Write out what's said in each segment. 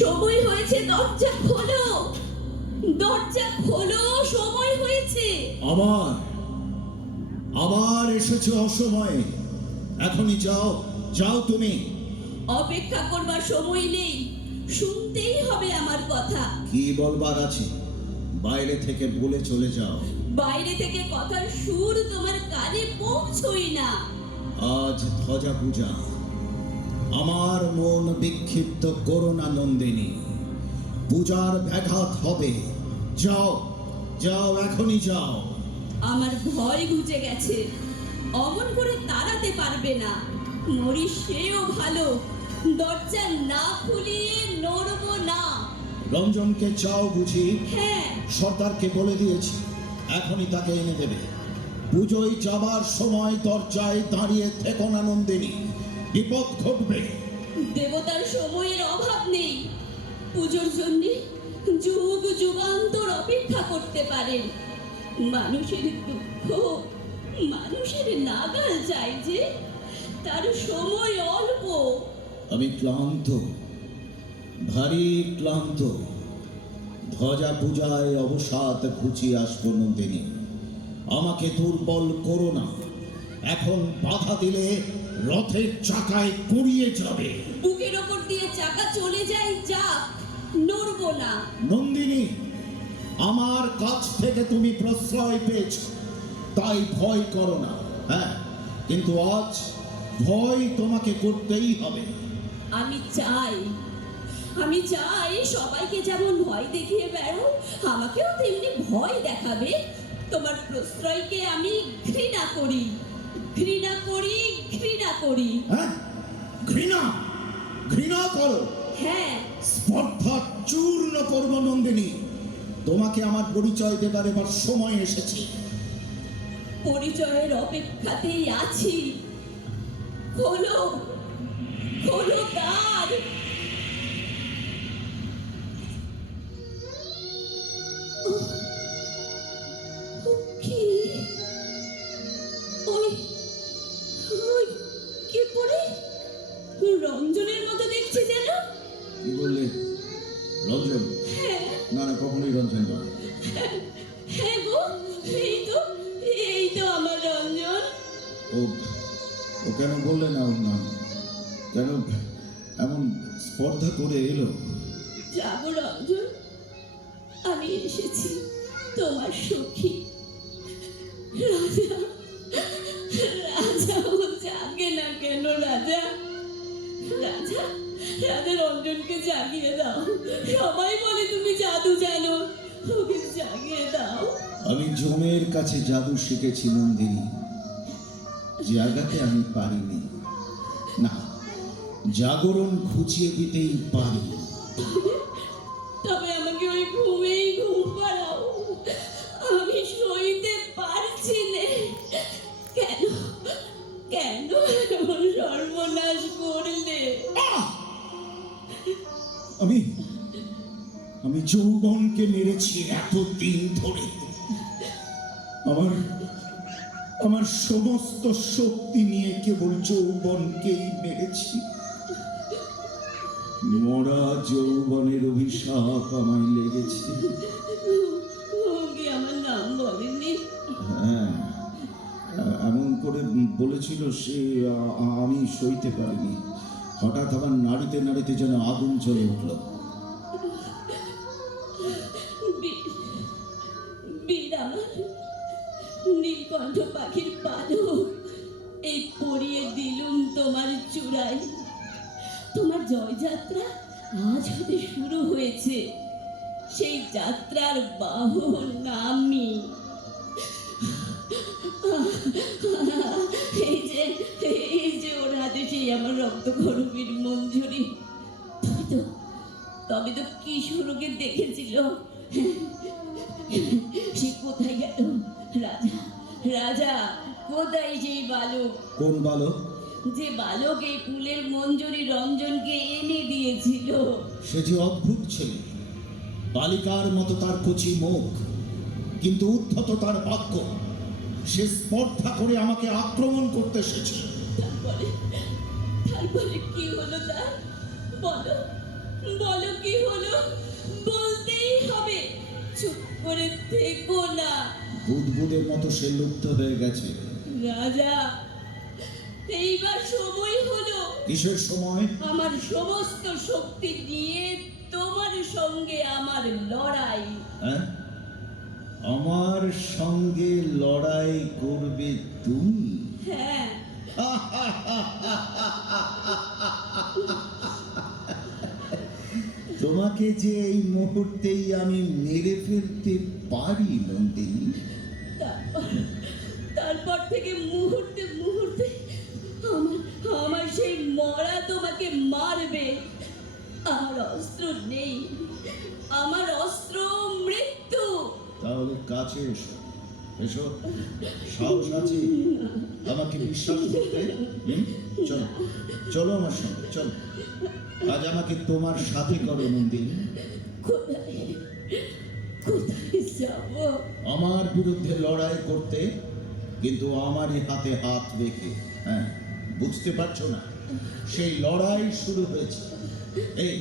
সময় হয়েছে, দরজা খোলো, দরজা খোলো, সময় হয়েছে। আবার আবার এসেছে অসময়ে। এখনই যাও, যাও তুমি। অপেক্ষা করবার সময় নেই, শুনতেই হবে আমার কথা। কি বলবার আছে বাইরে থেকে বলে চলে যাও। বাইরে থেকে কথার সুর তোমার কানে পৌঁছই না। আজ ধ্বজা পূজা, আমার মন বিক্ষিপ্ত করো না নন্দিনী। পূজার ব্যাঘাত হবে। যাও, যাও, এখনই যাও। আমার ভয় ঘুচে গেছে, অমন করে তাড়াতে পারবে না। মরি সেও ভালো, দরজা না খুলিয়ে নড়বো না। রঞ্জনকে চাও বুঝি? হ্যাঁ, সর্দারকে বলে দিয়েছি, এখনই তাকে এনে দেবে। পুজোয় যাবার সময় দরজায় দাঁড়িয়ে থেকো না নন্দিনী, বিপদ ঘটবে। দেবতার সময়ের অভাব নেই। পুজোর জন্য যুগ যুগান্তর অপেক্ষা করতে পারেন। মানুষের দুঃখ মানুষের নাগাল চাই যে, তার সময় অল্প। আমি ক্লান্ত, ভারী ক্লান্ত। ধ্বজা পূজায় অবসাদ ঘুচিয়ে আসবো নন্দিনী। আমাকে দুর্বল করো না। এখন বাধা দিলে রথের চাকায় কুড়িয়ে যাবে। বুকের ওপর দিয়ে চাকা চলে যায়, যাক, নড়বো না। নন্দিনী, আমার কাছ থেকে তুমি প্রশ্রয় পেয়েছ, তাই ভয় করো না। হ্যাঁ, কিন্তু আজ ভয় তোমাকে করতেই হবে। আমি চাই সবাইকে যেমন ভয় দেখিয়ে বেড়ো, আমাকেও তেমনি ভয় দেখাবে। তোমার প্রশ্রয়কে আমি ঘৃণা করি, ঘৃণা করি, ঘৃণা করি। হ্যাঁ, ঘৃণা, ঘৃণা করো। হ্যাঁ, স্পর্ধা চূর্ণ করব নন্দিনী। তোমাকে আমার পরিচয় দেবার এবার সময় এসেছে। পরিচয়ের অপেক্ষাতেই আছি। খোলো, খোলো দ্বার। কি? ওই ওই কে পড়ে? রঞ্জনের মতো দেখছি যেন। কি বললে? রঞ্জন? হ্যাঁ, না না, কখনোই রঞ্জন নয়। হ্যাঁ গো, এই তো আমার রঞ্জন। ও ও কেন বললে না ওর নাম? কেন এমন স্পর্ধা করে এলো? যাবো রঞ্জন, আমি এসেছি তোমার সখী। রাজা, রাজা ও জাগে না কেন? রাজা, রাজা, রাজা রঞ্জনকে জাগিয়ে দাও। সবাই বলে তুমি জাদু জানো, ওকে জাগিয়ে দাও। আমি জমের কাছে জাদু শিখেছি নন্দিনী, জাগাতে আমি পারিনি। না, জাগরণ ঘুচিয়ে দিতেই পারি। তবে আমাকে ওই ঘুমেই ঘুম পাড়াও, আমি সইতে পারছি না। কেন, কেন এমন সর্বনাশ করলে? আমি আমি যৌবনকে মেরেছি এতদিন ধরে। আমার আমার সমস্ত শক্তি নিয়ে কেবল যৌবনকেই মেরেছি। মরা যৌবনের অভিশাপ আমায় লেগেছে। ওকে আমার নাম বলেনি। হ্যাঁ, এমন করে বলেছিল সে, আমি সইতে পারিনি। হঠাৎ আমার নাড়িতে নাড়িতে যেন আগুন জ্বলে উঠল। বীর আমার, নীলকণ্ঠ পাখির পালক, এই পরিয়ে দিলুম তোমার চূড়ায়। তোমার জয়যাত্রা আজ হতে শুরু হয়েছে। সেই যাত্রার বাহন আমি। এই যে ওর হাতে সেই আমার রক্তকরবীর মঞ্জুরি। তবে তো কিশোরকে দেখেছিল। সে কোথায় গেল? রাজা, রাজা, কোথায় সেই বালক? কোন বালক? যে বালক এই ফুলের মঞ্জুরি রঞ্জনকে এনে দিয়েছিল। সে যে অদ্ভুত ছেলে, বালিকার মতো তার কচি মুখ, কিন্তু উদ্ধত তার বাক্য। সে স্পর্ধা করে আমাকে আক্রমণ করতে এসেছে। তারপরে কি হলো তার? বলো, বলো কি হলো, বলতেই হবে, চুপ করে থেকো না। বুদবুদের মতো সে লুপ্ত হয়ে গেছে। রাজা, এইবার সময় হলো কিসের সময়? আমার সমস্ত শক্তি নিয়ে তোমার সঙ্গে আমার লড়াই। হ্যাঁ, আমার সঙ্গে লড়াই করবে তুমি? হ্যাঁ, তোমাকে যে এই মুহূর্তেই আমি মেরে ফেলতে পারি নন্দিনী। তারপর থেকে মুহূর্তে মুহূর্তে আমার আমার সেই মরা তোমাকে মারবে। আমার অস্ত্র নেই, আমার অস্ত্র মৃত্যু। তাহলে কাছে এসো, এসো, সাহস আছে আমাকে বিশ্বাস করতে? চলো, চলো আমার সঙ্গে, চলো। আজ আমাকে তোমার সাথে করো নন্দিনী। কোথায় কোথায় যাব? আমার বিরুদ্ধে লড়াই করতে, কিন্তু আমারই হাতে হাত রেখে। হ্যাঁ, বুঝতে পারছো না? সেই লড়াই শুরু হয়েছে। এই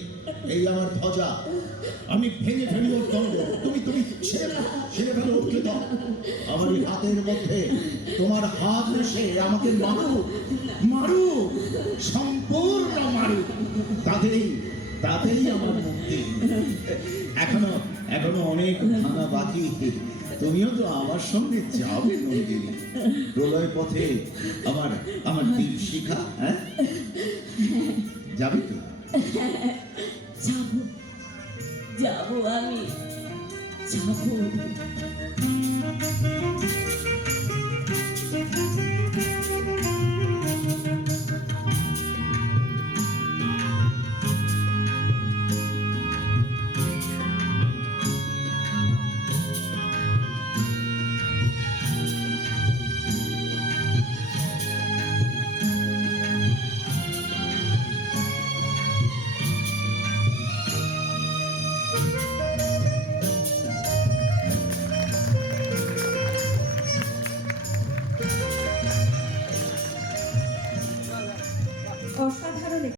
এই আমার ধ্বজা, আমি ভেঙে ফেলি ওর দণ্ড। তুমি তুমি ছেড়ে ফেলো ওকে। দাও আমার এই হাতের মধ্যে তোমার হাত এসে আমাকে মারু, মারু, সম্পূর্ণ মারু। তাতেই তাতেই আমার মুক্তি। এখনো এখনো অনেক ভাঙা বাকি। তুমিও তো আমার সঙ্গে যাবে নন্দিনী, প্রলয় পথে আমার আমার দীপ শিখা। হ্যাঁ, যাবে তো? যাব, যাব, আমি যাব।